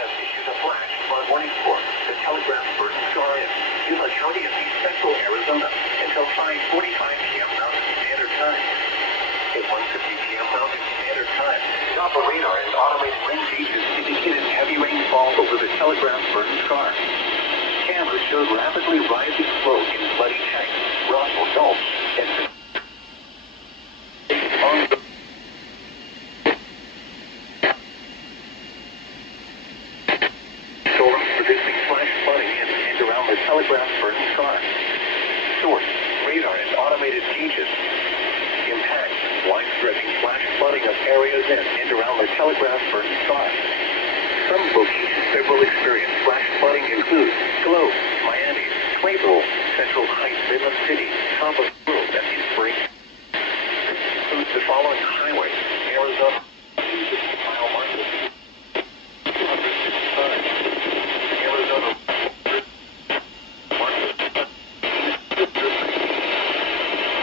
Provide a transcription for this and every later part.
has issued a flash flood warning for the telegraph burden scar in Yuma County of East Central Arizona until 5:45 p.m. Mountain Standard Time. At 1:50 p.m. Mountain Standard Time, Doppler radar and automated rain gauges indicated heavy rainfall over the telegraph burden scar. Cameras showed rapidly rising flow in Bloody Tank, Russell Gulch, and storms producing flash flooding in and around the telegraph burden scar. Source: radar and automated gauges. Impact: wide-stretching flash flooding of areas in and around the telegraph burden scar. Some locations that will experience flash flooding include Globe, Miami, Clayville, Central Heights, Midland City, Tampa, Bessie Springs. Includes the following highways: Arizona, 250-mile marker, 265, Arizona, marker,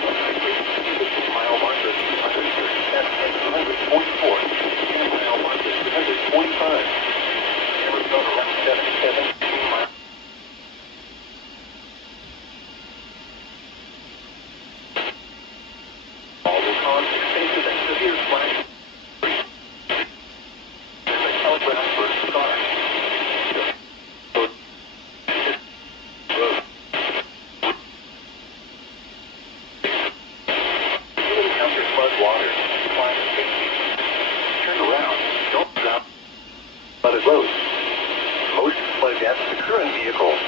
150-mile marker, 237 and 244, 10-mile marker, 245, Arizona, Route 77, 2-mile. All will cause extensive and severe flash. There's a telegraph burden scar. You encounter flood water, climb safety. Turn around, don't drop flooded roads. Most flood deaths occur in vehicles.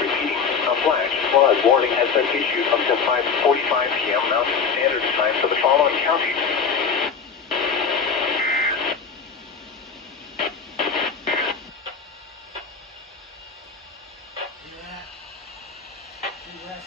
Repeating, a flash flood warning has been issued up to 5:45 p.m. Mountain Standard Time for the following counties: EAS,